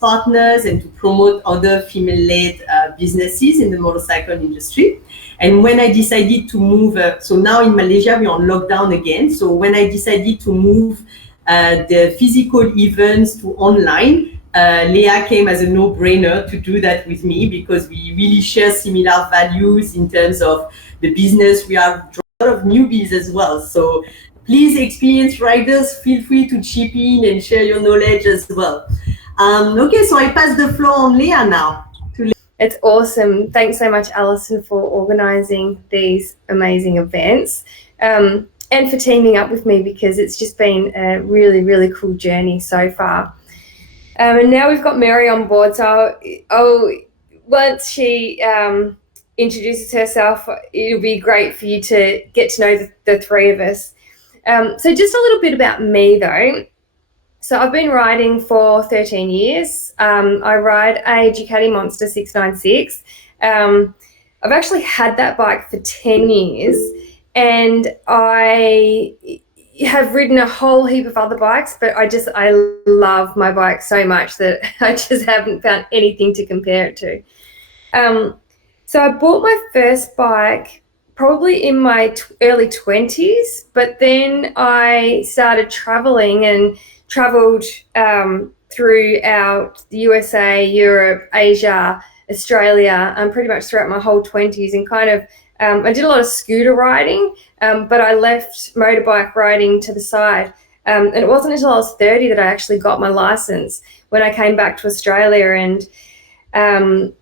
partners and to promote other female-led businesses in the motorcycle industry. And when I decided to move, so now in Malaysia we're on lockdown again. So when I decided to move the physical events to online, Leah came as a no-brainer to do that with me, because we really share similar values in terms of the business. We are a lot of newbies as well. So please, experienced riders, feel free to chip in and share your knowledge as well. Okay, so I pass the floor on Leah now. It's awesome. Thanks so much, Alison, for organising these amazing events and for teaming up with me, because it's just been a really, really cool journey so far. And now we've got Meri on board, so once she introduces herself, it'll be great for you to get to know the three of us. So just a little bit about me, though. So I've been riding for 13 years. I ride a Ducati Monster 696. I've actually had that bike for 10 years, and I have ridden a whole heap of other bikes, but I love my bike so much that I just haven't found anything to compare it to. So I bought my first bike probably in my early 20s, but then I started traveling and travelled throughout the USA, Europe, Asia, Australia, and pretty much throughout my whole 20s, and kind of I did a lot of scooter riding, but I left motorbike riding to the side. And it wasn't until I was 30 that I actually got my license, when I came back to Australia. And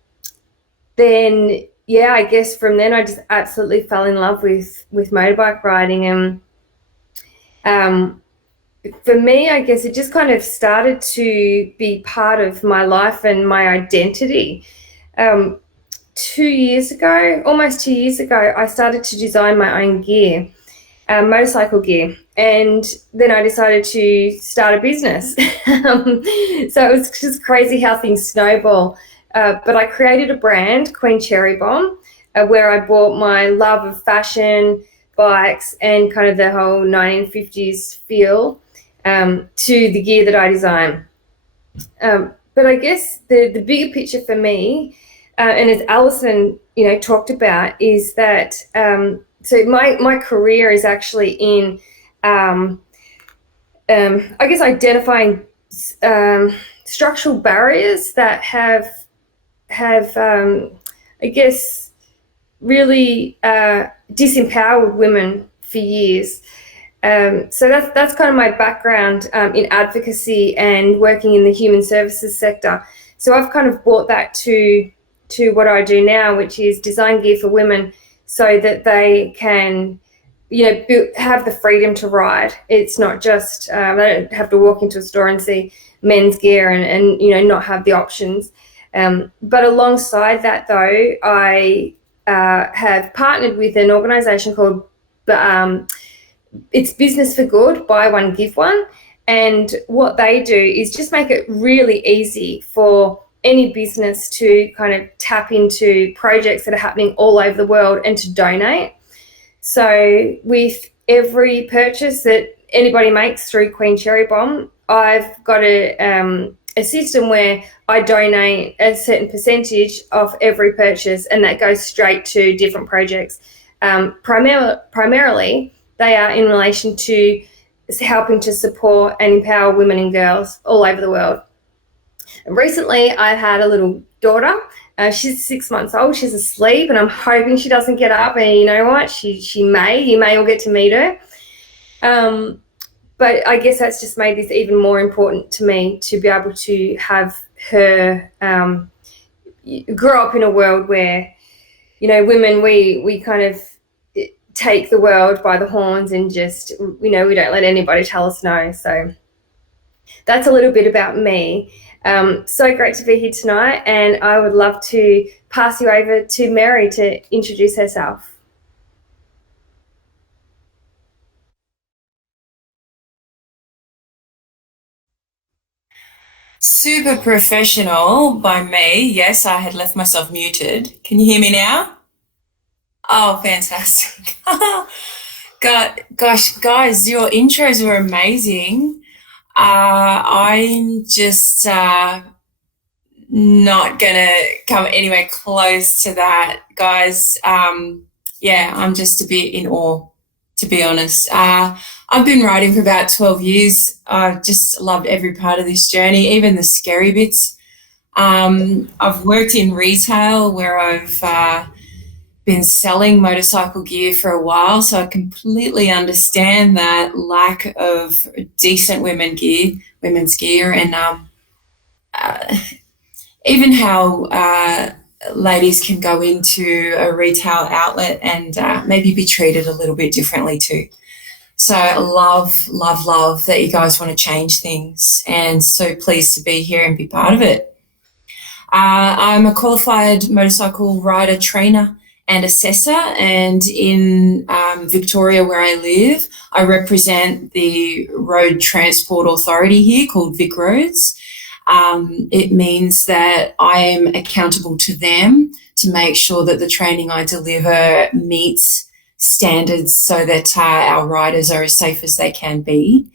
then, yeah, I guess from then I just absolutely fell in love with motorbike riding. And for me, I guess it just kind of started to be part of my life and my identity. 2 years ago, almost 2 years ago, I started to design my own gear, motorcycle gear, and then I decided to start a business. So it was just crazy how things snowball. But I created a brand, 𝐜𝐬, where I brought my love of fashion, bikes, and kind of the whole 1950s feel to the gear that I design. But I guess the bigger picture for me, and as Alison, talked about, is that so my career is actually in, I guess, identifying structural barriers that have I guess, really disempowered women for years. So that's kind of my background in advocacy and working in the human services sector. So I've kind of brought that to what I do now, which is design gear for women so that they can, have the freedom to ride. It's not just, they don't have to walk into a store and see men's gear and not have the options. But alongside that, though, I have partnered with an organisation called it's Business for Good, Buy One, Give One. And what they do is just make it really easy for any business to kind of tap into projects that are happening all over the world and to donate. So with every purchase that anybody makes through 𝐜𝐬, I've got a system where I donate a certain percentage of every purchase, and that goes straight to different projects. Primarily, they are in relation to helping to support and empower women and girls all over the world. Recently, I've had a little daughter. She's 6 months old. She's asleep, and I'm hoping she doesn't get up. And you know what? You may all get to meet her. But I guess that's just made this even more important to me, to be able to have her grow up in a world where, women, we kind of take the world by the horns and just, we don't let anybody tell us no. So that's a little bit about me. So great to be here tonight, and I would love to pass you over to Meri to introduce herself. Super professional by me. Yes, I had left myself muted. Can you hear me now? Oh, fantastic. Gosh, guys, your intros were amazing. I'm just not gonna come anywhere close to that, guys. I'm just a bit in awe, to be honest. I've been riding for about 12 years. I've just loved every part of this journey, even the scary bits. I've worked in retail where I've been selling motorcycle gear for a while, so I completely understand that lack of decent women's gear, and even how ladies can go into a retail outlet and maybe be treated a little bit differently too. So I love that you guys want to change things, and so pleased to be here and be part of it. I'm a qualified motorcycle rider, trainer and assessor, and in Victoria, where I live, I represent the Road Transport Authority here called Vic Roads. It means that I am accountable to them to make sure that the training I deliver meets standards so that our riders are as safe as they can be.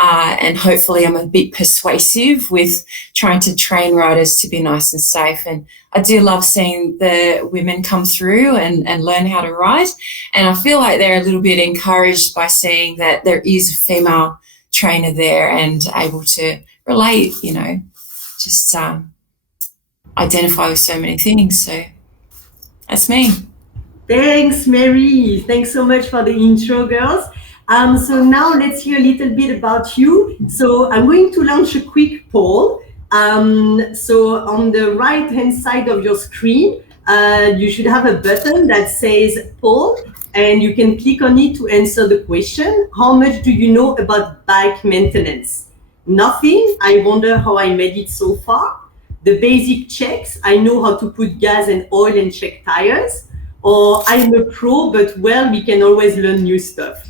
And hopefully I'm a bit persuasive with trying to train riders to be nice and safe. And I do love seeing the women come through and learn how to ride. And I feel like they're a little bit encouraged by seeing that there is a female trainer there and able to relate, just identify with so many things. So that's me. Thanks, Meri. Thanks so much for the intro, girls. So now let's hear a little bit about you. So I'm going to launch a quick poll. So on the right-hand side of your screen, you should have a button that says poll, and you can click on it to answer the question. How much do you know about bike maintenance? Nothing. I wonder how I made it so far. The basic checks. I know how to put gas and oil and check tires. Or I'm a pro, but well, we can always learn new stuff.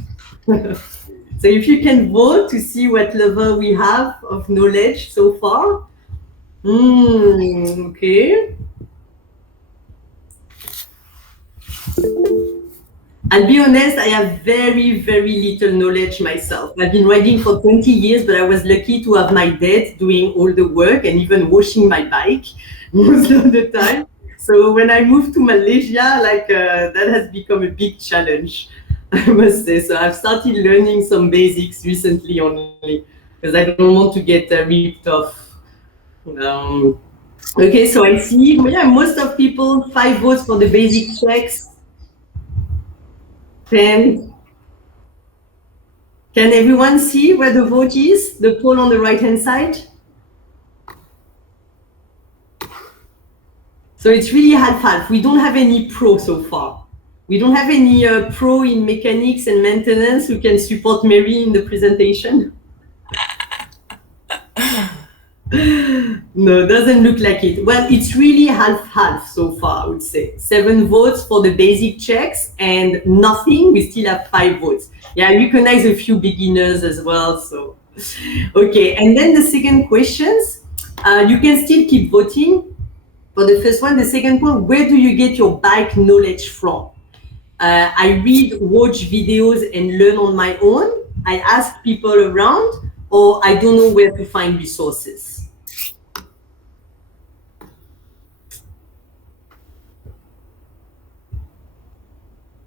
So if you can vote to see what level we have of knowledge so far. Okay. I'll be honest, I have very, very little knowledge myself. I've been riding for 20 years, but I was lucky to have my dad doing all the work and even washing my bike most of the time. So when I moved to Malaysia, that has become a big challenge, I must say. So I've started learning some basics recently only, because I don't want to get ripped off. Okay, so I see, most of people, 5 votes for the basic checks. 10. Can everyone see where the vote is? The poll on the right-hand side? So it's really half-half. We don't have any pro so far. We don't have any pro in mechanics and maintenance who can support Meri in the presentation. No, doesn't look like it. Well, it's really half-half so far, I would say. 7 votes for the basic checks and nothing. We still have 5 votes. Yeah, I recognize a few beginners as well. So, okay. And then the second questions, you can still keep voting. For the first one, the second one, where do you get your bike knowledge from? I read, watch videos and learn on my own. I ask people around, or I don't know where to find resources.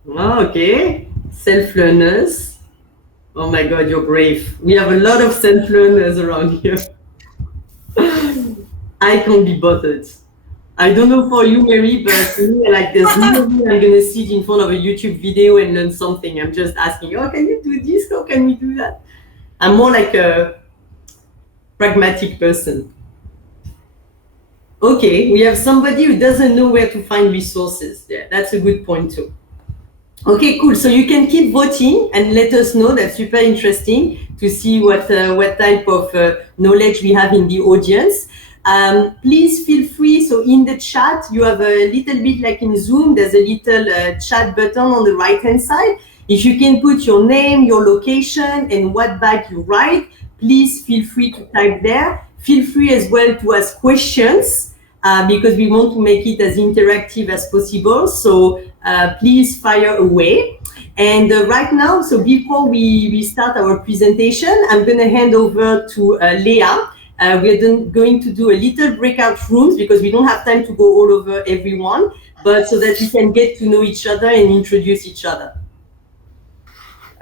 Okay, self-learners. Oh my God, you're brave. We have a lot of self-learners around here. I can't be bothered. I don't know for you, Meri, but there's no way I'm going to sit in front of a YouTube video and learn something. I'm just asking, oh, can you do this? How can we do that? I'm more like a pragmatic person. Okay, we have somebody who doesn't know where to find resources. Yeah, that's a good point too. Okay, cool. So you can keep voting and let us know. That's super interesting to see what type of knowledge we have in the audience. Please feel free. So in the chat, you have a little bit like in Zoom, there's a little chat button on the right-hand side. If you can put your name, your location, and what bike you ride, please feel free to type there. Feel free as well to ask questions because we want to make it as interactive as possible. So please fire away. And right now, so before we start our presentation, I'm going to hand over to Leah. We're going to do a little breakout rooms because we don't have time to go all over everyone, but so that we can get to know each other and introduce each other.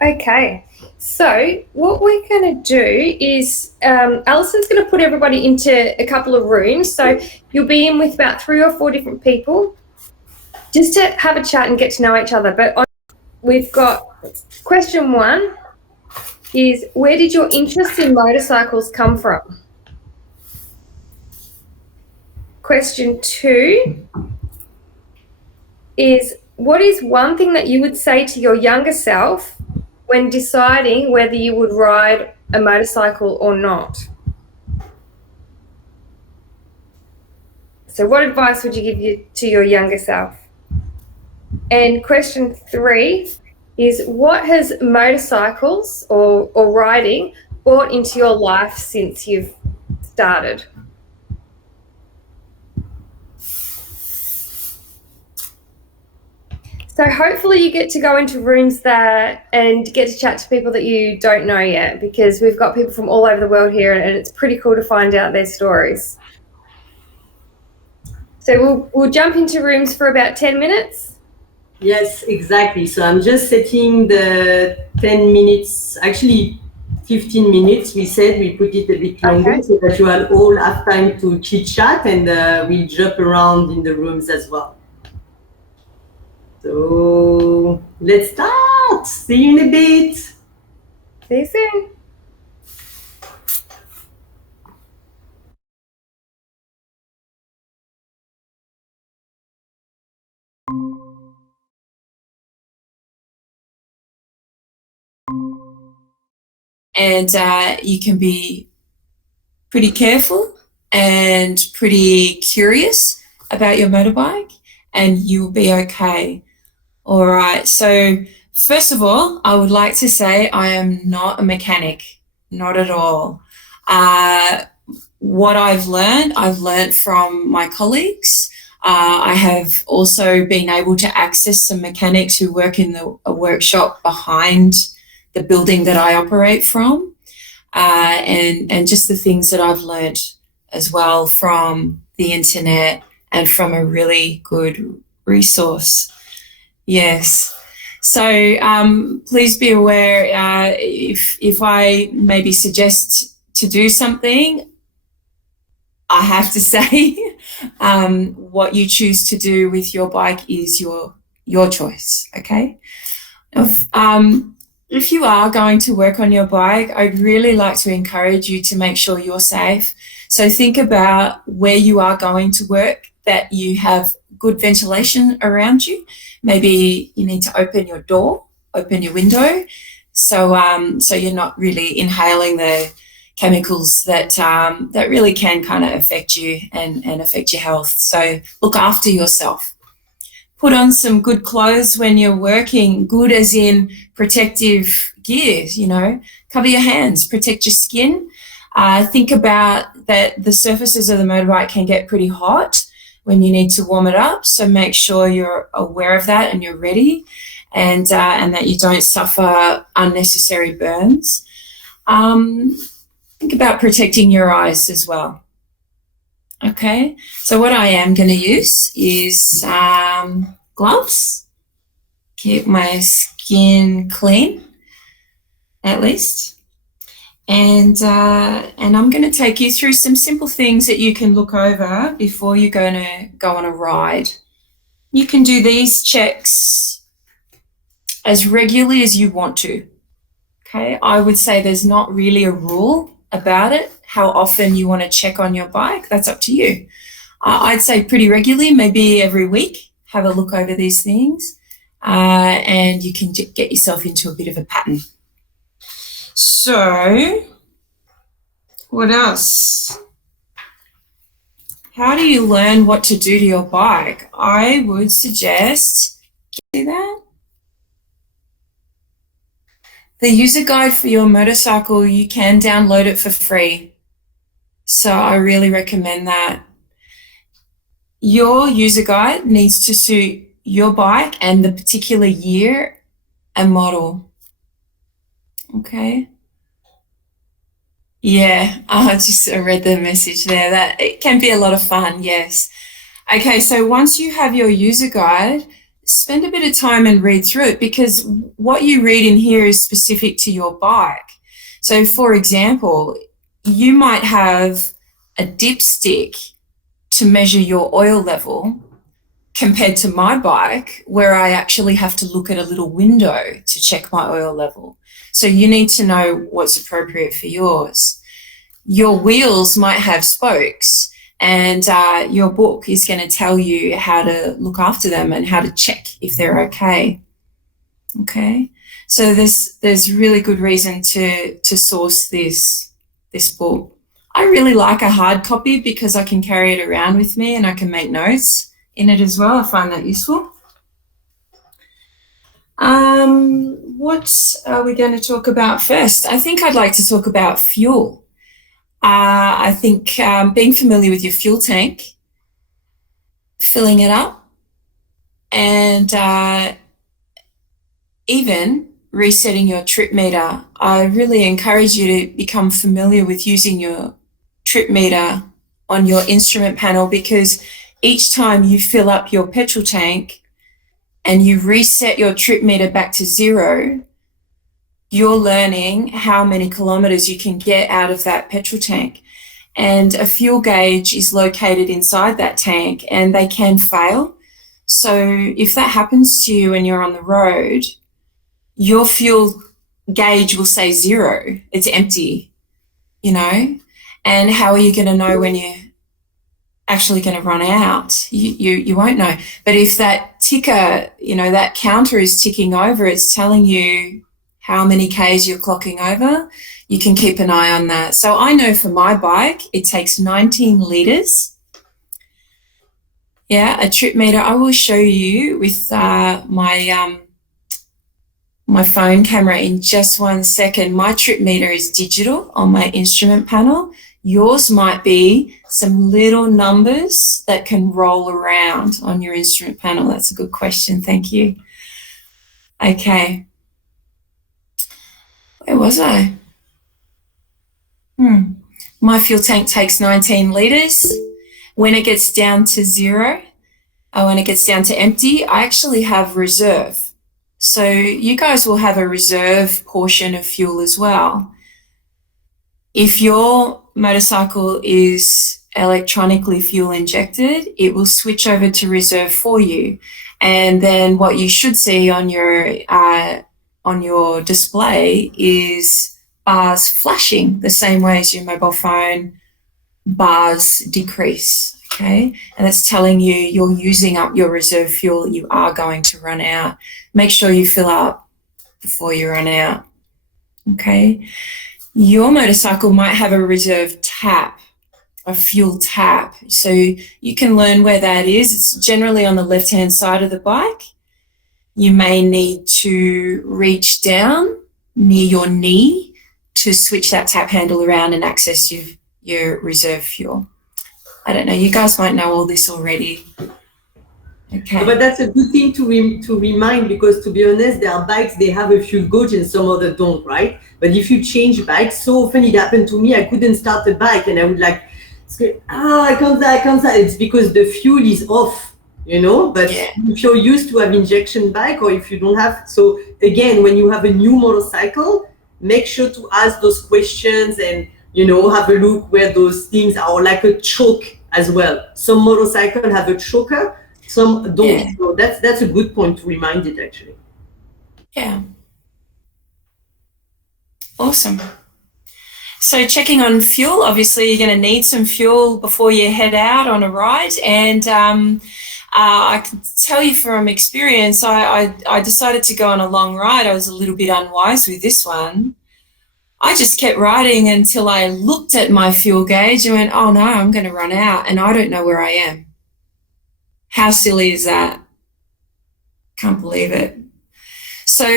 Okay, so what we're going to do is Alison's going to put everybody into a couple of rooms. So you'll be in with about 3 or 4 different people just to have a chat and get to know each other. But we've got question 1 is, where did your interest in motorcycles come from? Question 2 is, what is one thing that you would say to your younger self when deciding whether you would ride a motorcycle or not? So what advice would you give to your younger self? And question 3 is, what has motorcycles or riding brought into your life since you've started? So hopefully you get to go into rooms and get to chat to people that you don't know yet, because we've got people from all over the world here and it's pretty cool to find out their stories. So we'll jump into rooms for about 10 minutes. Yes, exactly. So I'm just setting the 10 minutes, actually 15 minutes. We said we put it a bit longer so that you will all have time to chit chat, and we'll jump around in the rooms as well. So let's start. See you in a bit. See you soon. And you can be pretty careful and pretty curious about your motorbike, and you'll be okay. All right, so first of all, I would like to say I am not a mechanic, not at all. What I've learned from my colleagues. I have also been able to access some mechanics who work in a workshop behind the building that I operate from, and just the things that I've learned as well from the internet and from a really good resource. Yes. So please be aware if I maybe suggest to do something, I have to say what you choose to do with your bike is your choice, okay? If you are going to work on your bike, I'd really like to encourage you to make sure you're safe. So think about where you are going to work, that you have good ventilation around you. Maybe you need to open your door, open your window, so you're not really inhaling the chemicals that really can kind of affect you and affect your health. So look after yourself. Put on some good clothes when you're working, good as in protective gear, cover your hands, protect your skin. Think about that the surfaces of the motorbike can get pretty hot when you need to warm it up. So make sure you're aware of that and you're ready, and that you don't suffer unnecessary burns. Think about protecting your eyes as well. Okay, so what I am going to use is gloves. Keep my skin clean, at least. And I'm going to take you through some simple things that you can look over before you're going to go on a ride. You can do these checks as regularly as you want to. Okay, I would say there's not really a rule about it, how often you want to check on your bike. That's up to you. I'd say pretty regularly, maybe every week, have a look over these things, and you can get yourself into a bit of a pattern. So, what else? How do you learn what to do to your bike? I would suggest, see that? The user guide for your motorcycle, you can download it for free. So I really recommend that. Your user guide needs to suit your bike and the particular year and model. Okay. Yeah, I just read the message there. That it can be a lot of fun, yes. Okay, so once you have your user guide, spend a bit of time and read through it, because what you read in here is specific to your bike. So, for example, you might have a dipstick to measure your oil level compared to my bike, where I actually have to look at a little window to check my oil level. So you need to know what's appropriate for yours. Your wheels might have spokes, and your book is going to tell you how to look after them and how to check if they're okay. Okay, so there's really good reason to source this book. I really like a hard copy because I can carry it around with me and I can make notes in it as well. I find that useful. What are we going to talk about first? I think I'd like to talk about fuel. I think being familiar with your fuel tank, filling it up, and even resetting your trip meter. I really encourage you to become familiar with using your trip meter on your instrument panel, because each time you fill up your petrol tank and you reset your trip meter back to 0, you're learning how many kilometres you can get out of that petrol tank. And a fuel gauge is located inside that tank, and they can fail. So if that happens to you when you're on the road, your fuel gauge will say 0. It's empty, you know. And how are you going to know when you're actually going to run out? You won't know. But if that ticker, you know, that counter is ticking over, it's telling you how many Ks you're clocking over, you can keep an eye on that. So I know for my bike, it takes 19 litres. Yeah, a trip meter. I will show you with my phone camera in just one second. My trip meter is digital on my instrument panel. Yours might be some little numbers that can roll around on your instrument panel. That's a good question. Thank you. Okay. Where was I? My fuel tank takes 19 litres. When it gets down to 0, or when it gets down to empty, I actually have reserve. So you guys will have a reserve portion of fuel as well. If your motorcycle is electronically fuel injected, it will switch over to reserve for you. And then what you should see on your display is bars flashing the same way as your mobile phone. Bars decrease, okay? And that's telling you you're using up your reserve fuel. You are going to run out. Make sure you fill up before you run out, okay? Your motorcycle might have a reserve tap, a fuel tap. So you can learn where that is. It's generally on the left-hand side of the bike. You may need to reach down near your knee to switch that tap handle around and access your reserve fuel. I don't know, you guys might know all this already. Okay. But that's a good thing to remind, because to be honest, there are bikes, they have a fuel gauge and some other don't, right? But if you change bikes, so often it happened to me, I couldn't start a bike and I would like, I can't start. It's because the fuel is off, you know? But yeah, if you're used to have injection bike, or if you don't have, so again, when you have a new motorcycle, make sure to ask those questions and, you know, have a look where those things are, like a choke as well. Some motorcycles have a choker, some don't. Yeah. So that's a good point to remind it, actually. Yeah. Awesome. So checking on fuel, obviously you're going to need some fuel before you head out on a ride. And I can tell you from experience, I decided to go on a long ride. I was a little bit unwise with this one. I just kept riding until I looked at my fuel gauge and went, oh no, I'm going to run out and I don't know where I am. How silly is that? Can't believe it. So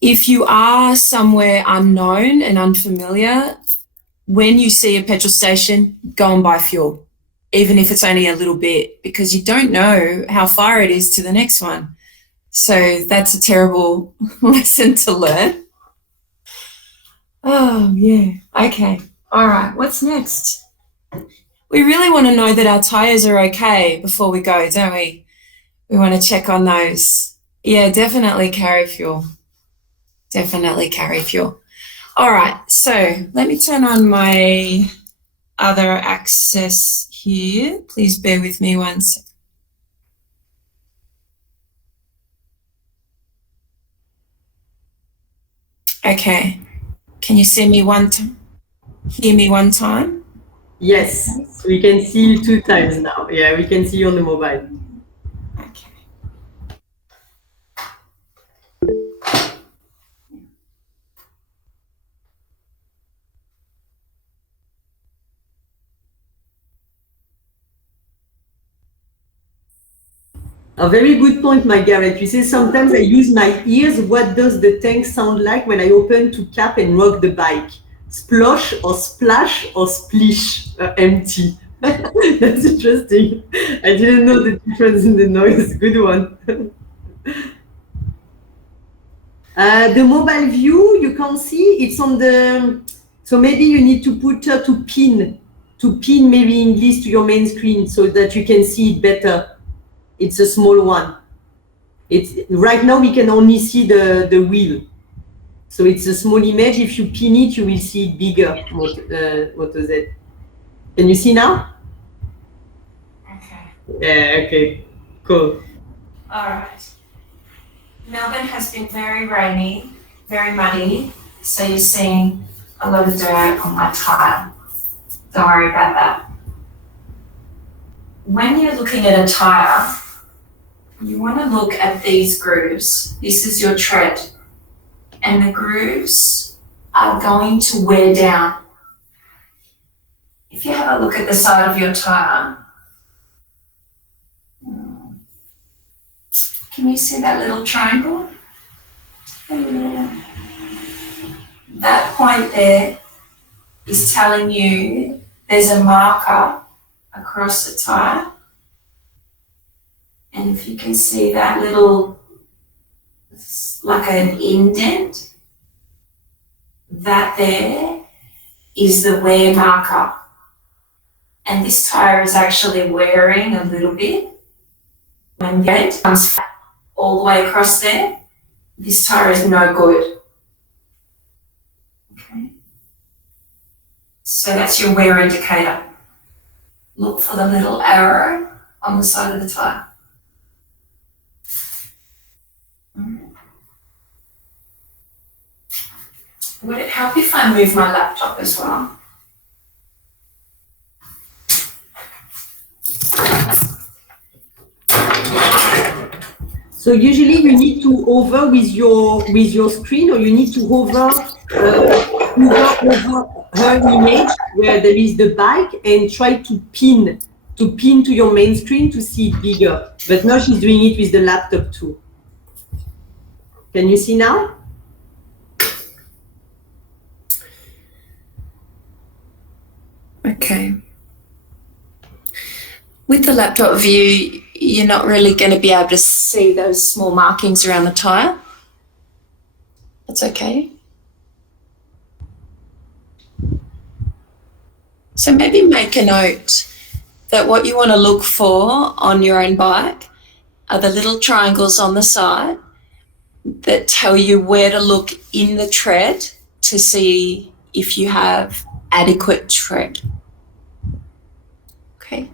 if you are somewhere unknown and unfamiliar, when you see a petrol station, go and buy fuel, even if it's only a little bit, because you don't know how far it is to the next one. So that's a terrible lesson to learn. Oh, yeah. Okay. All right, what's next? We really want to know that our tyres are okay before we go, don't we? We want to check on those. Yeah, definitely carry fuel. Definitely carry fuel. All right, so let me turn on my other access here. Please bear with me one second. Okay, can you see me hear me one time? Yes, we can see you 2 times now. Yeah, we can see you on the mobile. Okay. A very good point, Margaret. You say sometimes I use my ears. What does the tank sound like when I open to cap and rock the bike? Splosh or splash or splish? Empty. That's interesting. I didn't know the difference in the noise. Good one. The mobile view, you can see it's on the, so maybe you need to put to pin Meri Inglis to your main screen so that you can see it better. It's a small one. It's right now we can only see the wheel. So it's a small image. If you pin it, you will see it bigger, Moto Z. Can you see now? Okay. Yeah, okay, cool. All right. Melbourne has been very rainy, very muddy, so you're seeing a lot of dirt on my tyre. Don't worry about that. When you're looking at a tyre, you want to look at these grooves. This is your tread, and the grooves are going to wear down. If you have a look at the side of your tyre, can you see that little triangle? That point there is telling you there's a marker across the tyre. And if you can see that little, like an indent, that there is the wear marker. And this tyre is actually wearing a little bit. When it comes all the way across there, this tyre is no good. Okay. So that's your wear indicator. Look for the little arrow on the side of the tyre. Would it help if I move my laptop as well? So usually you need to hover with your screen, or you need to hover over her image where there is the bike and try to pin to your main screen to see it bigger. But now she's doing it with the laptop too. Can you see now? Okay. With the laptop view, you're not really going to be able to see those small markings around the tyre. That's okay. So maybe make a note that what you want to look for on your own bike are the little triangles on the side that tell you where to look in the tread to see if you have adequate tread. Okay.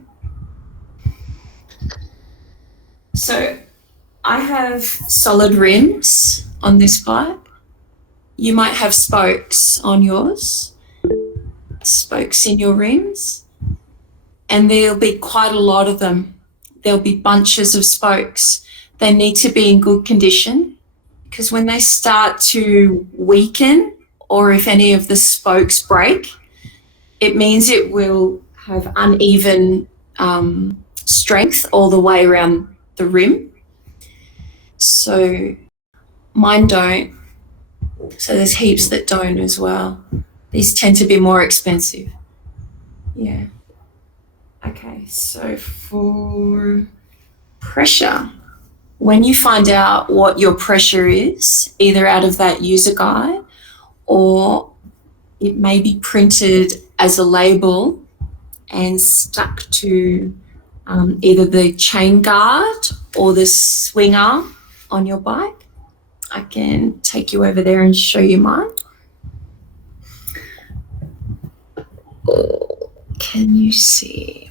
So I have solid rims on this bike. You might have spokes on yours, spokes in your rims, and there'll be quite a lot of them. There'll be bunches of spokes. They need to be in good condition, because when they start to weaken, or if any of the spokes break, it means it will have uneven strength all the way around the rim. So mine don't. So there's heaps that don't as well. These tend to be more expensive. Yeah. Okay, so for pressure, when you find out what your pressure is, either out of that user guide or it may be printed as a label and stuck to either the chain guard or the swing arm on your bike. I can take you over there and show you mine. Oh, can you see?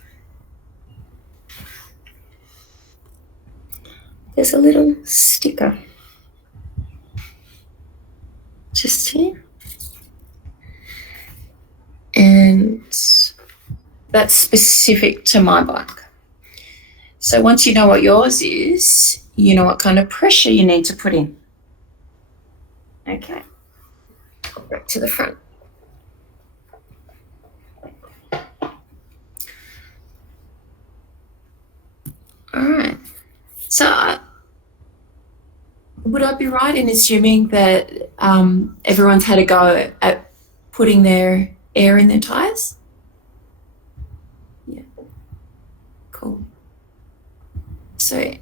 There's a little sticker just here. And that's specific to my bike. So once you know what yours is, you know what kind of pressure you need to put in. Okay, back to the front. All right, so would I be right in assuming that everyone's had a go at putting their air in their tyres? Yeah, cool. So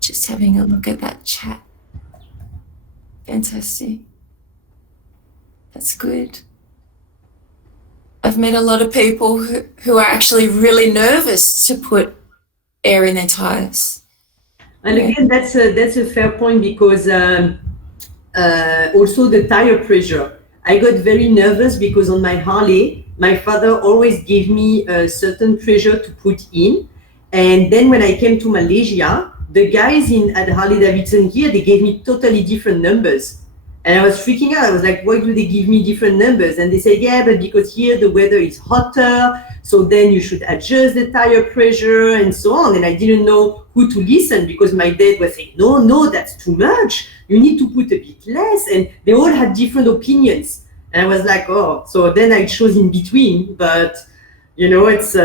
just having a look at that chat. Fantastic. That's good. I've met a lot of people who are actually really nervous to put air in their tyres. And again, that's a fair point, because also the tire pressure. I got very nervous because on my Harley, my father always gave me a certain pressure to put in. And then when I came to Malaysia, the guys at Harley Davidson here, they gave me totally different numbers. And I was freaking out. I was like, why do they give me different numbers? And they said, yeah, but because here the weather is hotter, so then you should adjust the tire pressure and so on. And I didn't know who to listen, because my dad was saying, no, that's too much. You need to put a bit less. And they all had different opinions. And I was like, oh, so then I chose in between. But, you know, it's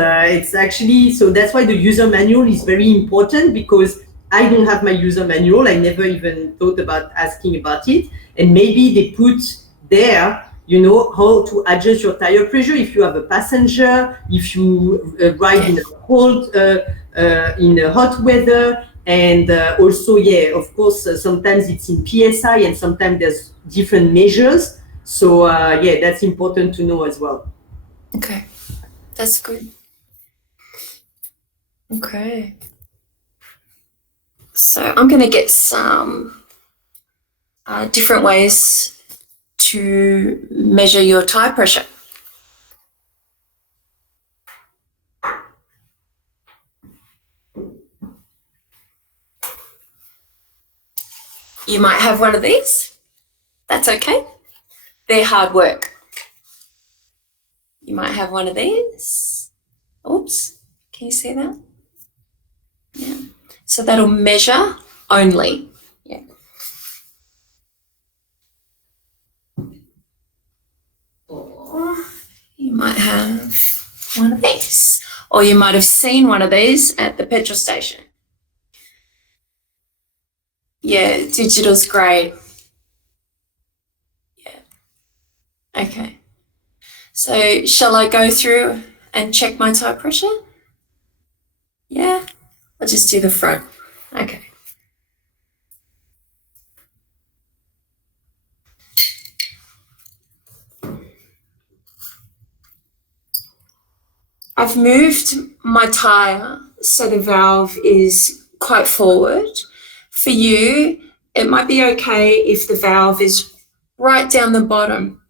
actually, so that's why the user manual is very important, because I don't have my user manual. I never even thought about asking about it. And maybe they put there, you know, how to adjust your tire pressure if you have a passenger, if you ride in a cold, in a hot weather. And also, yeah, of course, sometimes it's in PSI and sometimes there's different measures. So, yeah, that's important to know as well. Okay, that's good. Okay. So I'm going to get some different ways to measure your tire pressure. You might have one of these. That's okay. They're hard work. You might have one of these. Oops, can you see that? Yeah. So that'll measure only. Yeah. Or you might have one of these. Or you might have seen one of these at the petrol station. Yeah, digital's great. Yeah. Okay. So shall I go through and check my tire pressure? Yeah. I'll just do the front. Okay. I've moved my tire so the valve is quite forward. For you, it might be okay if the valve is right down the bottom.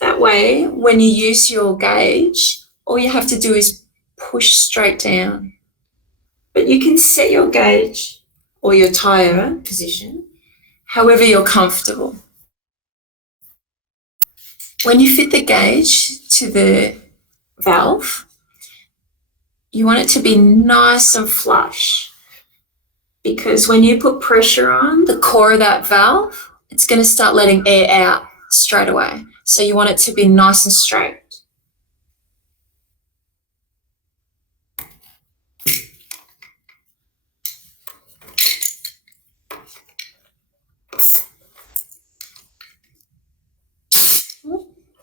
That way, when you use your gauge, all you have to do is push straight down. But you can set your gauge or your tire position however you're comfortable. When you fit the gauge to the valve, you want it to be nice and flush, because when you put pressure on the core of that valve, it's going to start letting air out straight away. So you want it to be nice and straight.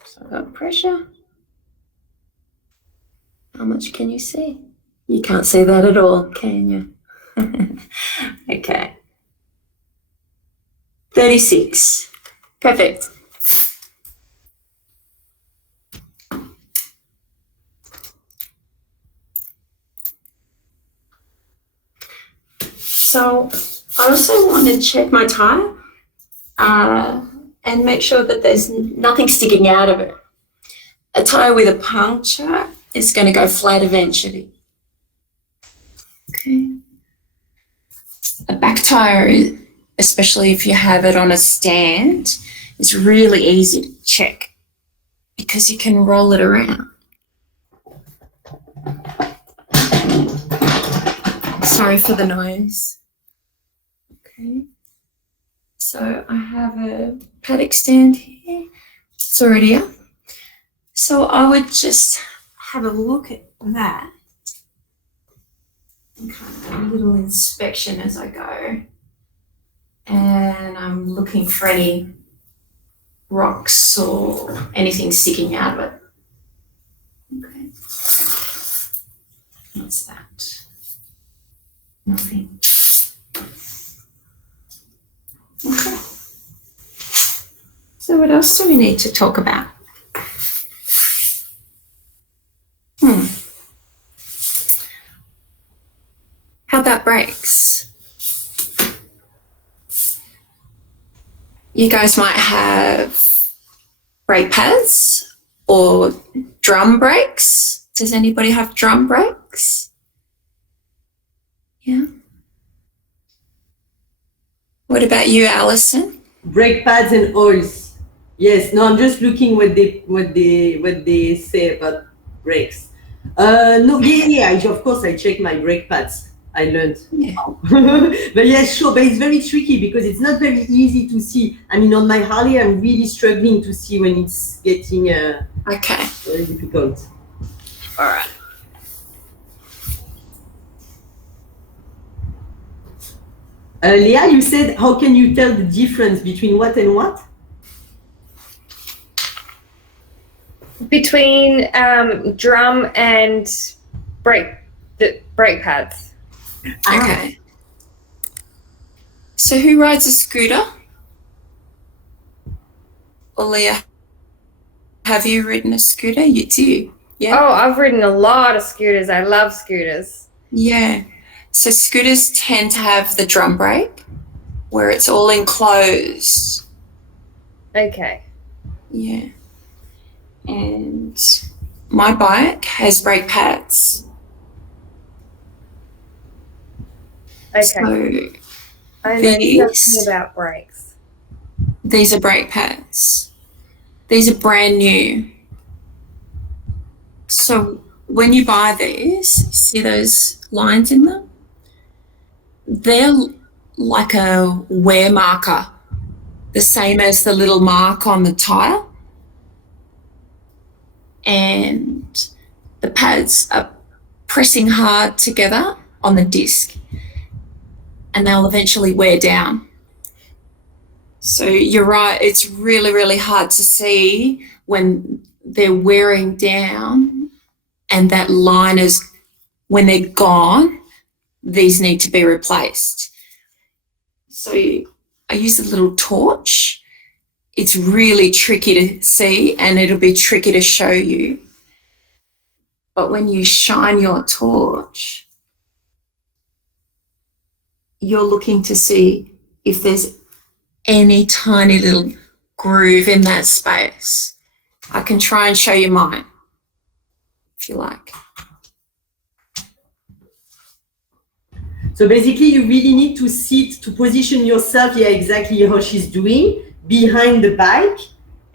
So I've got pressure. How much can you see? You can't see that at all, can you? Okay. 36. Perfect. So I also want to check my tyre and make sure that there's nothing sticking out of it. A tyre with a puncture is going to go flat eventually. Okay. A back tyre, especially if you have it on a stand, is really easy to check because you can roll it around. Sorry for the noise. Okay. So I have a paddock stand here. It's already up. So I would just have a look at that. And kind of a little inspection as I go. And I'm looking for any rocks or anything sticking out of it. Okay. What's that? Nothing. Okay. So what else do we need to talk about? How about brakes? You guys might have brake pads or drum brakes. Does anybody have drum brakes? Yeah. What about you, Alison? Brake pads and oils. Yes. No, I'm just looking what they say about brakes. No. Yeah. Of course, I check my brake pads. I learned. Yeah. But yes, sure. But it's very tricky because it's not very easy to see. I mean, on my Harley, I'm really struggling to see when it's getting Okay. very difficult. All right. Leah, you said, how can you tell the difference between what and what? Between drum and brake pads. Okay. So who rides a scooter? Or Leah, have you ridden a scooter? You do, yeah? Oh, I've ridden a lot of scooters. I love scooters. Yeah. So scooters tend to have the drum brake where it's all enclosed. Okay. Yeah. And my bike has brake pads. Okay. So I know nothing these, about brakes. these are brake pads. These are brand new. So when you buy these, see those lines in them? They're like a wear marker, the same as the little mark on the tyre. And the pads are pressing hard together on the disc and they'll eventually wear down. So you're right, it's really, really hard to see when they're wearing down and that line is, when they're gone, these need to be replaced. So I use a little torch. It's really tricky to see and it'll be tricky to show you. But when you shine your torch, you're looking to see if there's any tiny little groove in that space. I can try and show you mine, if you like. So basically, you really need to sit, to position yourself, yeah, exactly how she's doing, behind the bike,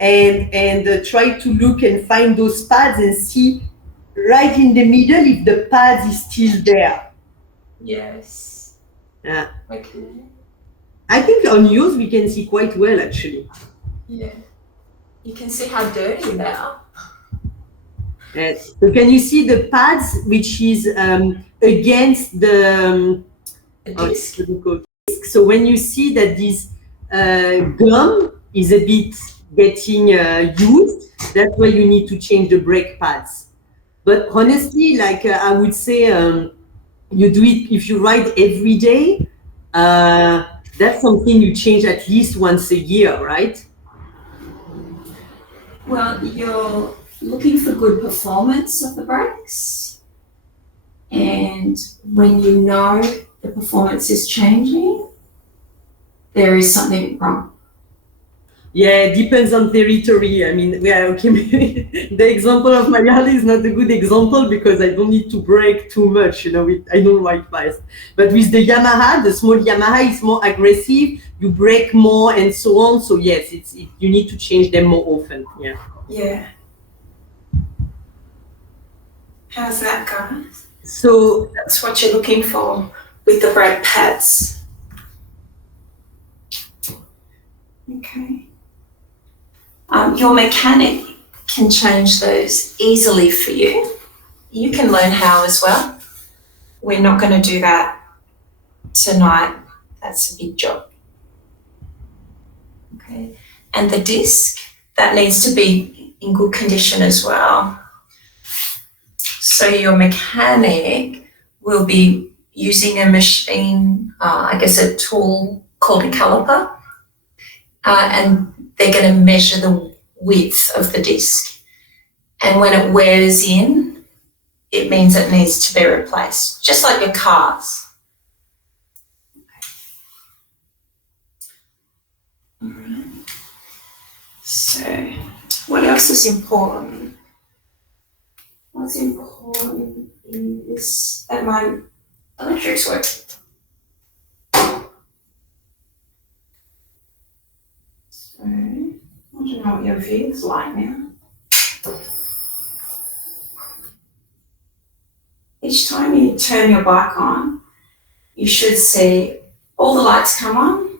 and try to look and find those pads and see right in the middle if the pads is still there. Yes. Yeah. Okay. I think on yours we can see quite well actually. Yeah. You can see how dirty they are. Yes. So can you see the pads which is against the disc? So when you see that this gum is a bit getting used, that's why you need to change the brake pads. But honestly, like I would say, you do it if you ride every day. That's something you change at least once a year, right? Well, you're looking for good performance of the brakes. And when you know the performance is changing, there is something wrong. Yeah, it depends on territory. I mean, okay, the example of my Harley is not a good example because I don't need to brake too much, I don't ride fast. But with the Yamaha, the small Yamaha is more aggressive, you brake more and so on. So yes, you need to change them more often, yeah. Yeah. How's that, guys? So that's what you're looking for with the brake pads. Okay. Your mechanic can change those easily for you. You can learn how as well. We're not going to do that tonight. That's a big job. Okay. And the disc, that needs to be in good condition as well. So your mechanic will be using a machine, a tool called a caliper, and they're going to measure the width of the disc. And when it wears in, it means it needs to be replaced, just like your cars. All right. So what else is important? What's important is that my electrics work. So I don't know what your view is like now. Each time you turn your bike on, you should see all the lights come on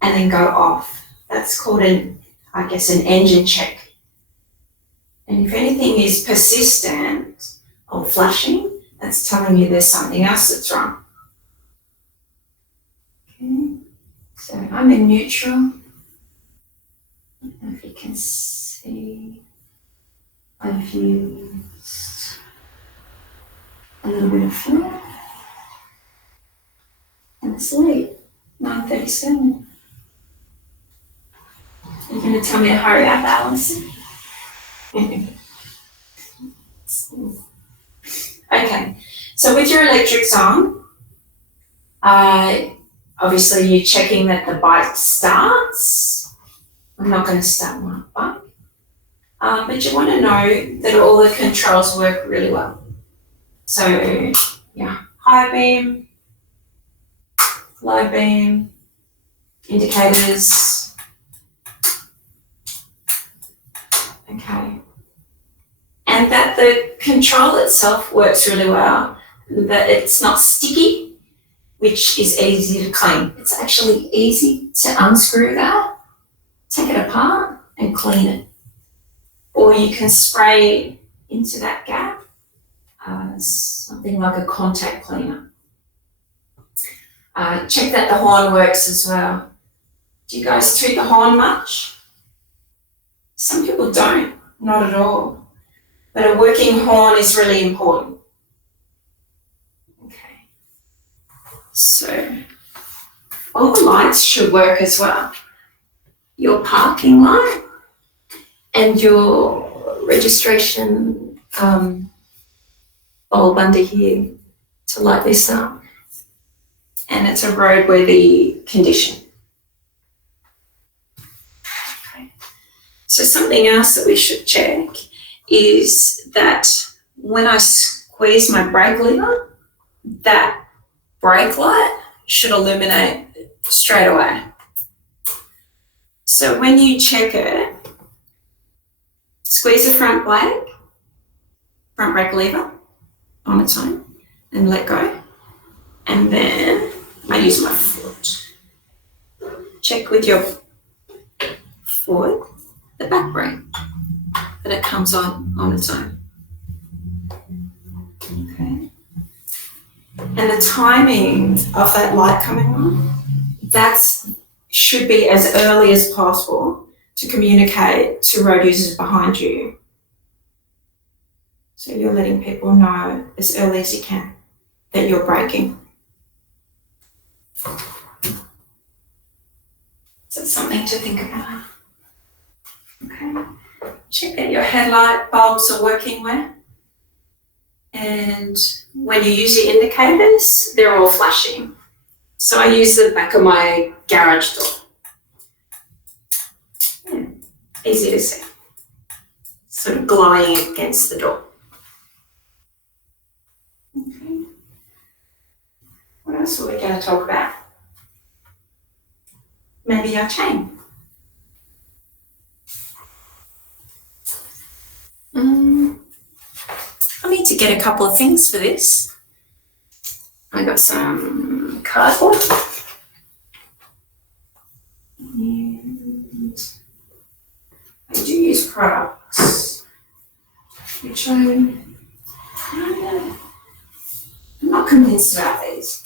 and then go off. That's called an engine check. And if anything is persistent or flashing, that's telling you there's something else that's wrong. Okay, so I'm in neutral. I don't know if you can see. I've used a little bit of fluid. And it's late, 9:37. You're going to tell me to hurry up, Alison? Okay, so with your electrics on, obviously you're checking that the bike starts. I'm not going to start my bike, but you want to know that all the controls work really well. So, yeah, high beam, low beam, indicators. Okay. And that the control itself works really well, that it's not sticky, which is easy to clean. It's actually easy to unscrew that, take it apart and clean it. Or you can spray into that gap something like a contact cleaner. Check that the horn works as well. Do you guys toot the horn much? Some people don't, not at all. But a working horn is really important. Okay. So all the lights should work as well. Your parking light and your registration bulb under here to light this up. And it's a roadworthy condition. Okay. So something else that we should check is that when I squeeze my brake lever, that brake light should illuminate straight away. So when you check it, squeeze the front brake lever on its own and let go. And then I use my foot. Check with your foot the back brake, that it comes on its own. Okay. And the timing of that light coming on, should be as early as possible to communicate to road users behind you. So you're letting people know as early as you can that you're braking. So it's something to think about. Okay. Check that your headlight bulbs are working well. And when you use your indicators, they're all flashing. So I use the back of my garage door. Yeah, easy to see. Sort of glowing against the door. Okay. What else are we going to talk about? Maybe our chain. I need to get a couple of things for this. I got some cardboard. And I do use products, which I'm not convinced about these.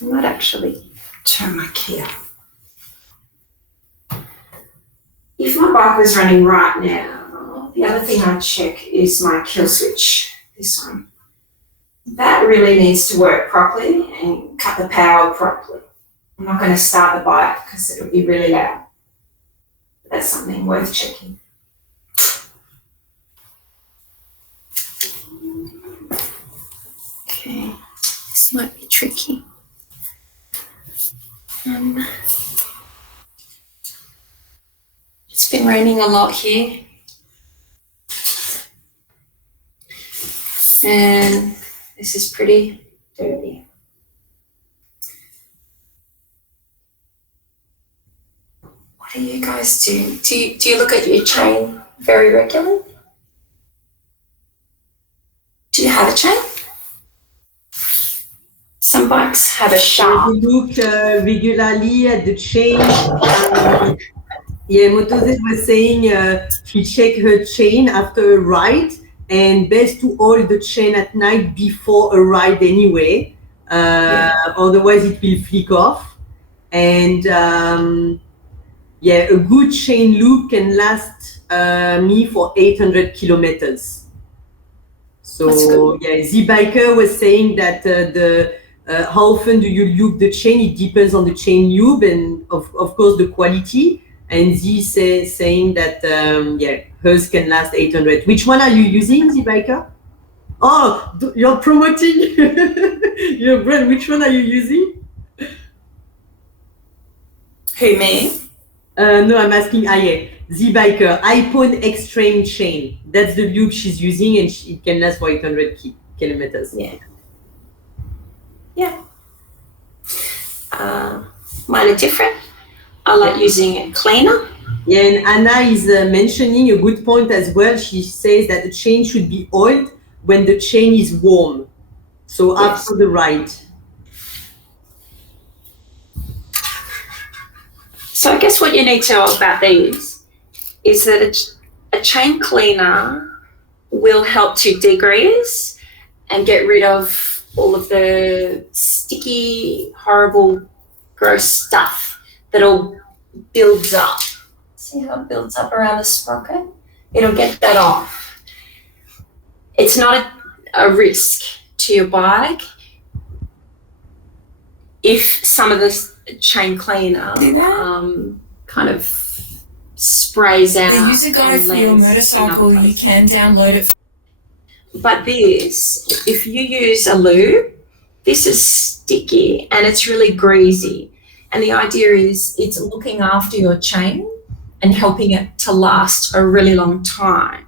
I might actually turn my key up. If my bike was running right now, the other thing I'd check is my kill switch, this one. That really needs to work properly and cut the power properly. I'm not going to start the bike because it'll be really loud. But that's something worth checking. Okay, this might be tricky. It's been raining a lot here. And this is pretty dirty. What do you guys do? Do you look at your chain very regularly? Do you have a chain? Some bikes have a shaft. We look regularly at the chain. Moto was saying she checked her chain after a ride, and best to hold the chain at night before a ride anyway. Otherwise it will flick off. And a good chain loop can last me for 800 kilometers. So 𝐬𝐧𝐭𝐬 was saying that how often do you loop the chain? It depends on the chain lube and of course the quality. And saying that hers can last 800. Which one are you using, 𝐬𝐽𝐭𝐬? Oh, you're promoting your brand. Which one are you using? Who, me? No, I'm asking 𝐬𝐽𝐭𝐬 iPhone Extreme chain. That's the lube she's using, and it can last for 800 kilometers. Mine are different. I like using a cleaner. Yeah, and Anna is mentioning a good point as well. She says that the chain should be oiled when the chain is warm. So after the ride. So I guess what you need to know about these is that a chain cleaner will help to degrease and get rid of all of the sticky, horrible, gross stuff that all builds up. See how it builds up around the sprocket? It'll get that off. It's not a risk to your bike if some of the chain cleaner kind of sprays out. The user guide for your motorcycle, you can download it. But this, if you use a lube, this is sticky and it's really greasy. And the idea is it's looking after your chain and helping it to last a really long time.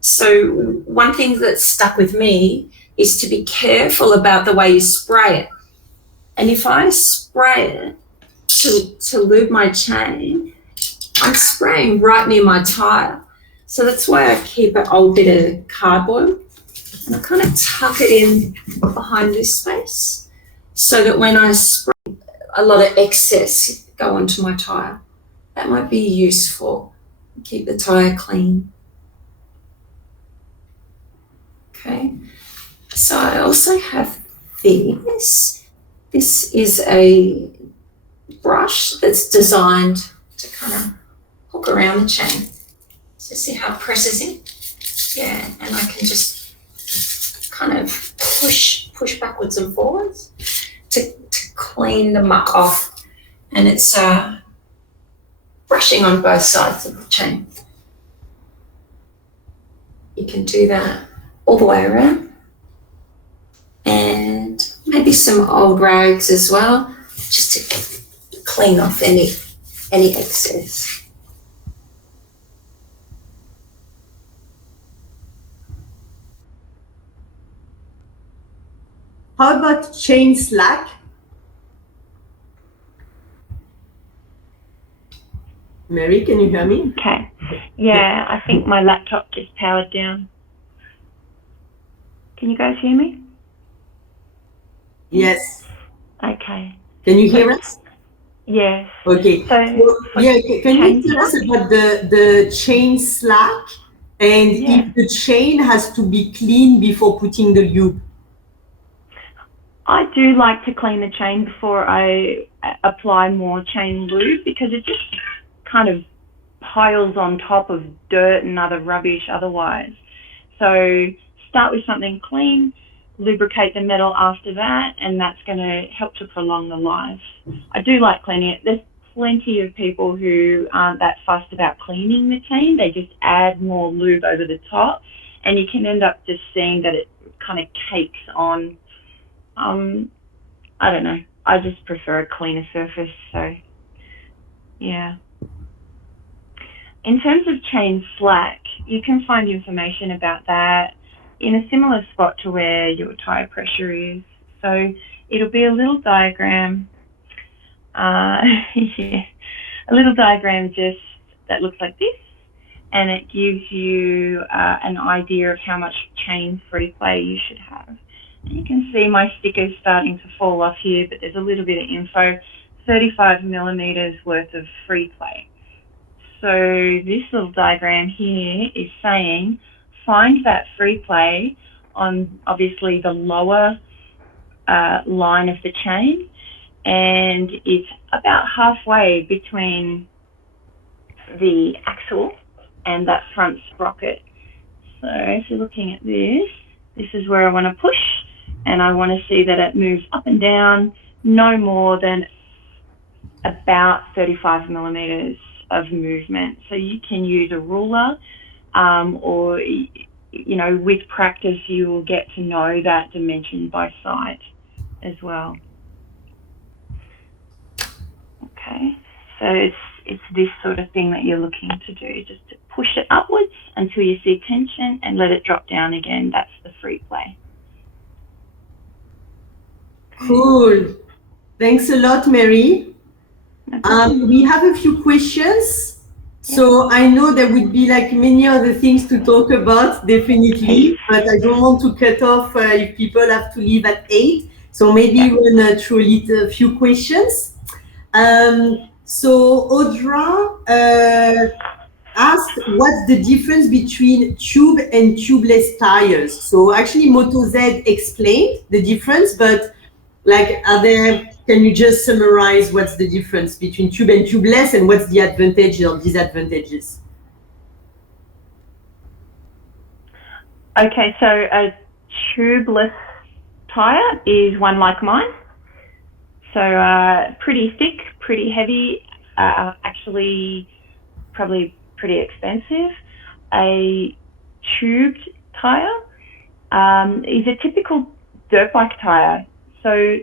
So one thing that's stuck with me is to be careful about the way you spray it. And if I spray it to lube my chain, I'm spraying right near my tyre. So that's why I keep an old bit of cardboard and I kind of tuck it in behind this space so that when I spray, a lot of excess go onto my tyre. That might be useful. Keep the tyre clean. Okay, so I also have this. This is a brush that's designed to kind of hook around the chain. So see how it presses in? Yeah, and I can just kind of push backwards and forwards to clean the muck off, and it's brushing on both sides of the chain. You can do that all the way around, and maybe some old rags as well, just to clean off any excess. How about chain slack? Meri, can you hear me? Okay. Yeah, I think my laptop just powered down. Can you guys hear me? Yes. Okay. Can you hear us? Yes. Okay. So yeah, can you tell us about the chain slack, and if the chain has to be cleaned before putting the lube? I do like to clean the chain before I apply more chain lube, because it just kind of piles on top of dirt and other rubbish otherwise. So start with something clean, lubricate the metal after that, and that's going to help to prolong the life. I do like cleaning it. There's plenty of people who aren't that fussed about cleaning the chain. They just add more lube over the top, and you can end up just seeing that it kind of cakes on. I don't know. I just prefer a cleaner surface, so yeah. In terms of chain slack, you can find information about that in a similar spot to where your tyre pressure is. So it'll be a little diagram, a little diagram just that looks like this, and it gives you an idea of how much chain free play you should have. You can see my sticker's starting to fall off here, but there's a little bit of info, 35 millimeters worth of free play. So this little diagram here is saying, find that free play on obviously the lower line of the chain, and it's about halfway between the axle and that front sprocket. So if you're looking at this, this is where I want to push, and I want to see that it moves up and down no more than about 35 millimeters of movement. So you can use a ruler, or, you know, with practice, you will get to know that dimension by sight as well. Okay, so it's this sort of thing that you're looking to do, just to push it upwards until you see tension and let it drop down again. That's the free play. Cool. Thanks a lot, Meri. We have a few questions. So I know there would be like many other things to talk about, definitely, but I don't want to cut off if people have to leave at 8. So maybe we'll throw a few questions. So Audra asked, what's the difference between tube and tubeless tires? So actually moto-Z explained the difference, but like, can you just summarize what's the difference between tube and tubeless, and what's the advantages or disadvantages? Okay, so a tubeless tire is one like mine. So pretty thick, pretty heavy, actually probably pretty expensive. A tubed tire is a typical dirt bike tire. So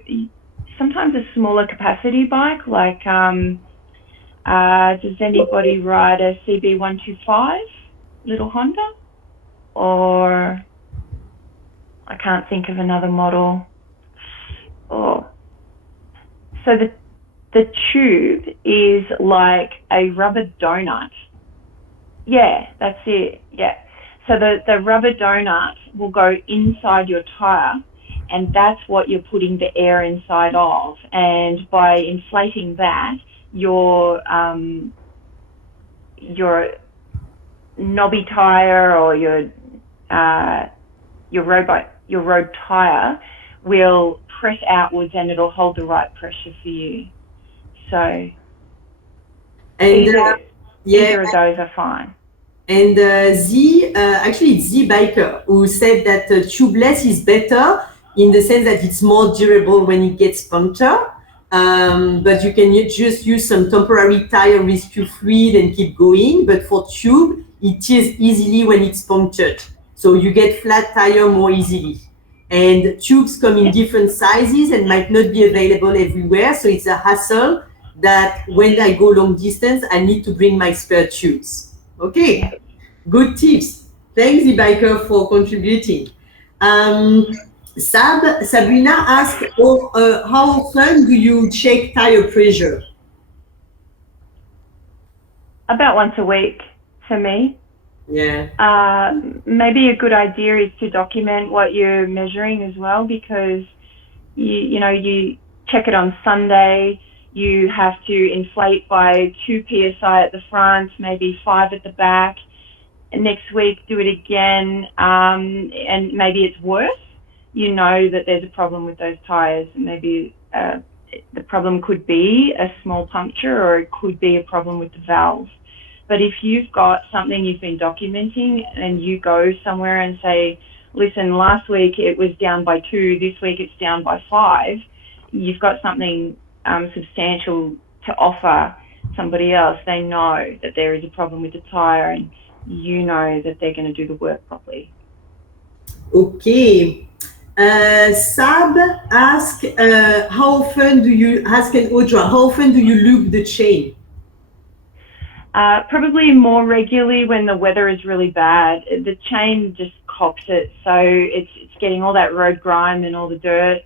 sometimes a smaller capacity bike, like does anybody ride a CB125 little Honda? Or I can't think of another model. Oh, so the tube is like a rubber donut. Yeah, that's it. Yeah. So the rubber donut will go inside your tire, and that's what you're putting the air inside of. And by inflating that, your knobby tire or your road tire will press outwards, and it'll hold the right pressure for you. So either of those are fine. And actually it's Z Biker who said that tubeless is better in the sense that it's more durable when it gets punctured. but you can just use some temporary tire rescue fluid and keep going. But for tube, it tears easily when it's punctured. So you get flat tire more easily. And tubes come in different sizes and might not be available everywhere. So it's a hassle that when I go long distance, I need to bring my spare tubes. Okay, good tips. Thanks, e-biker, for contributing. Sabrina asked, how often do you check tire pressure? About once a week for me. Yeah. Maybe a good idea is to document what you're measuring as well, because you check it on Sunday, you have to inflate by 2 psi at the front, maybe 5 at the back. And next week, do it again, and maybe it's worse. You know that there's a problem with those tires. Maybe the problem could be a small puncture, or it could be a problem with the valve. But if you've got something you've been documenting and you go somewhere and say, listen, last week it was down by 2, this week it's down by 5, you've got something substantial to offer somebody else. They know that there is a problem with the tire, and you know that they're going to do the work properly. Okay. Sab asked, how often do you lube the chain? Probably more regularly when the weather is really bad. The chain just cops it, so it's getting all that road grime and all the dirt.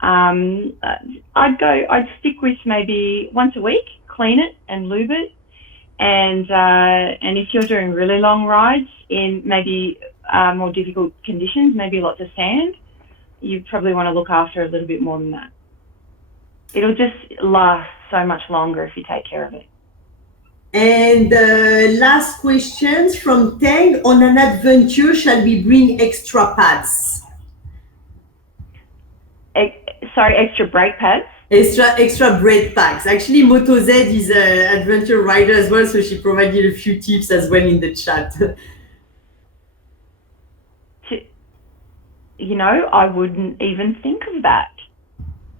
I'd stick with maybe once a week, clean it and lube it. And if you're doing really long rides in maybe more difficult conditions, maybe lots of sand, you probably want to look after a little bit more than that. It'll just last so much longer if you take care of it. And last questions from Tang. On an adventure, shall we bring extra pads? Extra brake pads? Extra brake pads. Actually, 𝐜𝐸𝐧 is an adventure rider as well, so she provided a few tips as well in the chat. I wouldn't even think of that.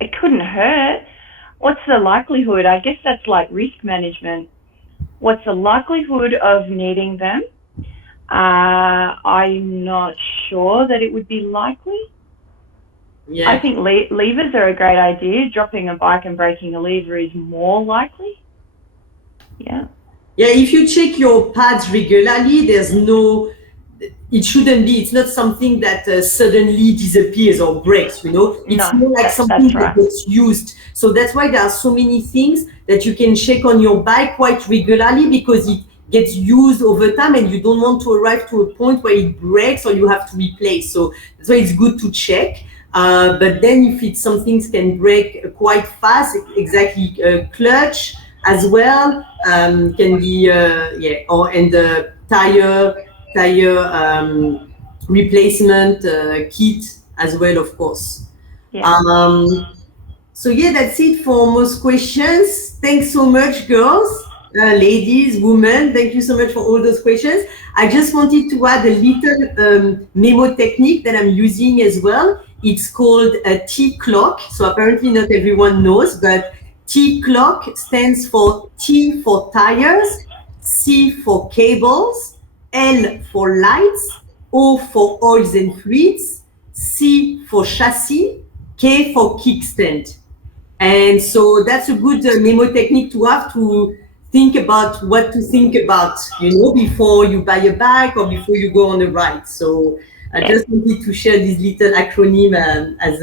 It couldn't hurt. What's the likelihood? I guess that's like risk management. What's the likelihood of needing them? I'm not sure that it would be likely. Yeah. I think levers are a great idea. Dropping a bike and breaking a lever is more likely. Yeah. Yeah, if you check your pads regularly, it's not something that suddenly disappears or breaks, It's more like something that gets used. So that's why there are so many things that you can check on your bike quite regularly, because it gets used over time and you don't want to arrive to a point where it breaks or you have to replace. So that's why it's good to check. But then if it's something that can break quite fast, exactly, clutch as well, can be, and the tire replacement kit as well, of course. Yeah. So yeah, that's it for most questions. Thanks so much, girls, ladies, women. Thank you so much for all those questions. I just wanted to add a little memo technique that I'm using as well. It's called a T-clock. So apparently not everyone knows, but T-clock stands for T for tires, C for cables, L for lights, O for oils and fluids, C for chassis, K for kickstand. And so that's a good memo technique to have to think about what to think about, before you buy a bike or before you go on a ride. So I just wanted to share this little acronym as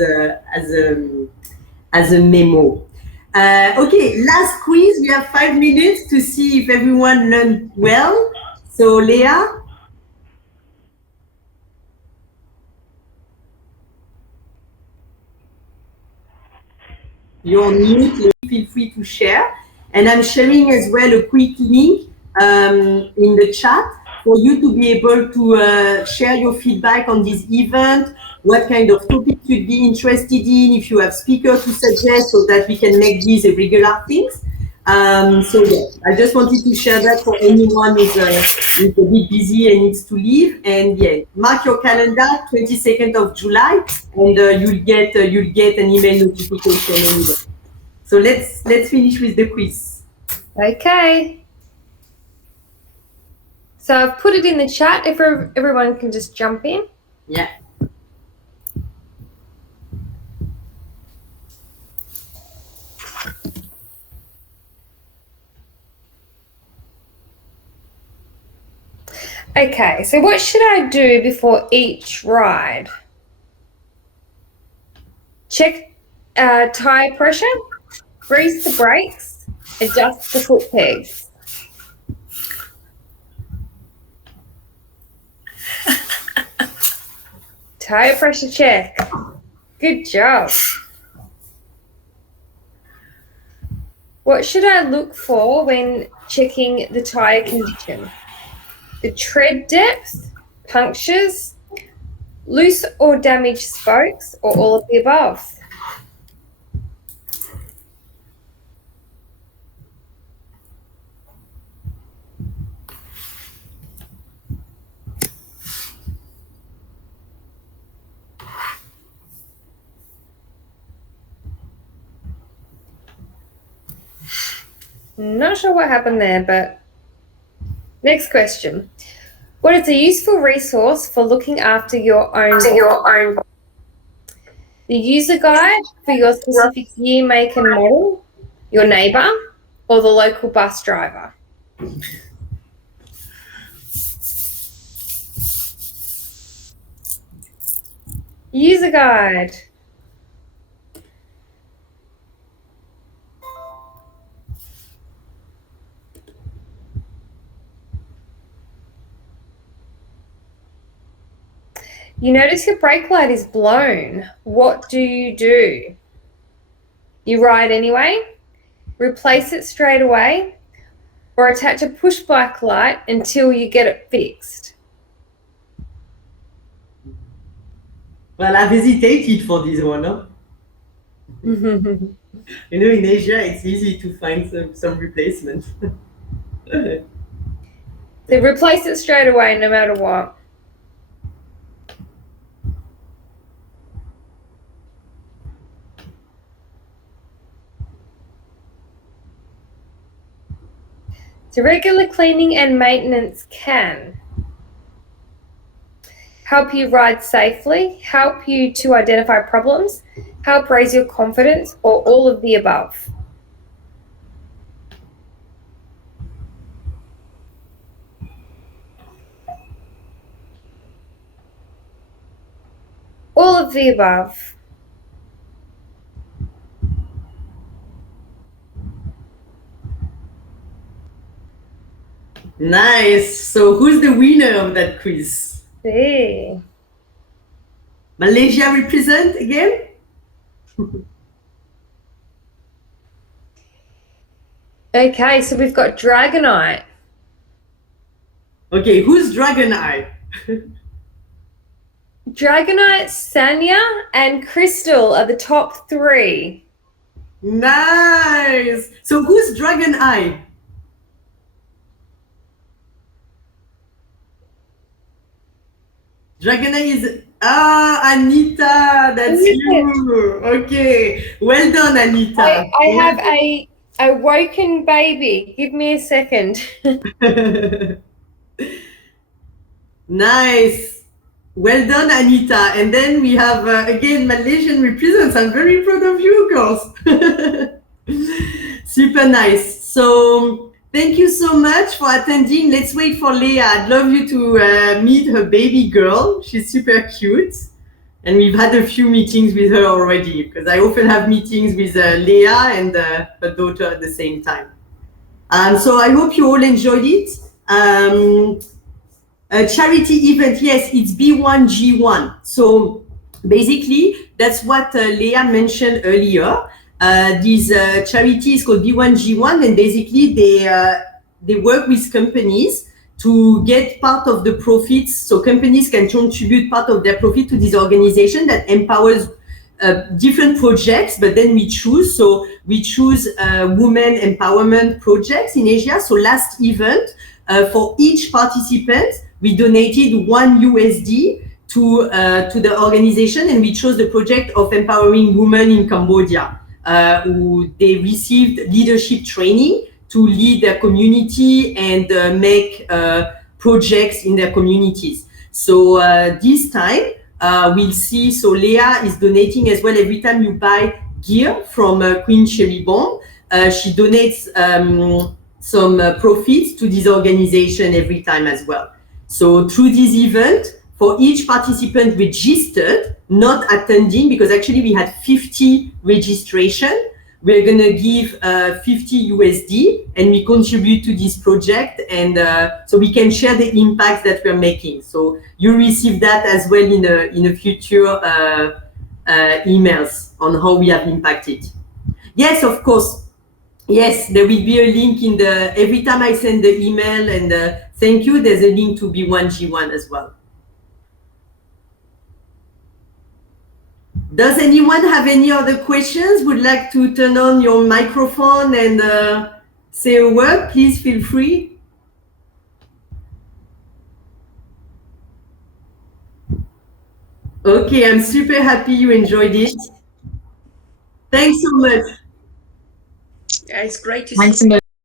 a memo. Okay, last quiz. We have 5 minutes to see if everyone learned well. So Leah? You're on mute. Feel free to share. And I'm sharing as well a quick link in the chat for you to be able to share your feedback on this event, what kind of topics you'd be interested in, if you have speakers to suggest, so that we can make these a regular things. So yeah, I just wanted to share that for anyone who's a bit busy and needs to leave. And yeah, mark your calendar, 22nd of July, and you'll get an email notification anyway. So let's finish with the quiz. Okay. So I've put it in the chat if everyone can just jump in. Yeah. Okay, so what should I do before each ride? Check tyre pressure, grease the brakes, adjust the foot pegs. Tyre pressure check. Good job. What should I look for when checking the tyre condition? The tread depth, punctures, loose or damaged spokes, or all of the above? Not sure what happened there, but next question. What is a useful resource for looking after your own? The user guide for your specific year, make and model, your neighbour, or the local bus driver? User guide. You notice your brake light is blown. What do? You ride anyway, replace it straight away, or attach a push bike light until you get it fixed? Well, I've hesitated for this one. Huh? In Asia, it's easy to find some replacement. So replace it straight away no matter what. So regular cleaning and maintenance can help you ride safely, help you to identify problems, help raise your confidence, or all of the above. All of the above. Nice. So who's the winner of that quiz? There. Malaysia represent again? Okay, so we've got Dragonite. Okay, who's Dragon Eye? Dragonite, Sanya, and Crystal are the top three. Nice. So who's Dragon Eye? Dragon Eye is Anita. That's you. Okay. Well done, Anita. I have a woken baby. Give me a second. Nice. Well done, Anita. And then we have, again, Malaysian represents. I'm very proud of you, girls. Super nice. So thank you so much for attending. Let's wait for Leah. I'd love you to meet her baby girl. She's super cute. And we've had a few meetings with her already, because I often have meetings with Leah and her daughter at the same time. So I hope you all enjoyed it. A charity event, yes, it's B1G1. So basically, that's what Leah mentioned earlier. This charity is called B1G1, and basically they work with companies to get part of the profits. So companies can contribute part of their profit to this organization that empowers different projects, but then we choose. So we choose women empowerment projects in Asia. So last event, for each participant, we donated $1 to the organization, and we chose the project of empowering women in Cambodia. who they received leadership training to lead their community and make projects in their communities. So this time we'll see, so Leah is donating as well. Every time you buy gear from 𝐜𝐴𝐬𝐿, she donates some profits to this organization every time as well. So through this event, for each participant registered, not attending, because actually we had 50 registration, we're gonna give 50 USD and we contribute to this project, and so we can share the impact that we're making. So you receive that as well in a future emails on how we have impacted. Yes, of course. Yes, there will be a link in the, every time I send the email and thank you, there's a link to B1G1 as well. Does anyone have any other questions? Would like to turn on your microphone and say a word? Please feel free. Okay, I'm super happy you enjoyed it. Thanks so much. Yeah, it's great to Thanks see.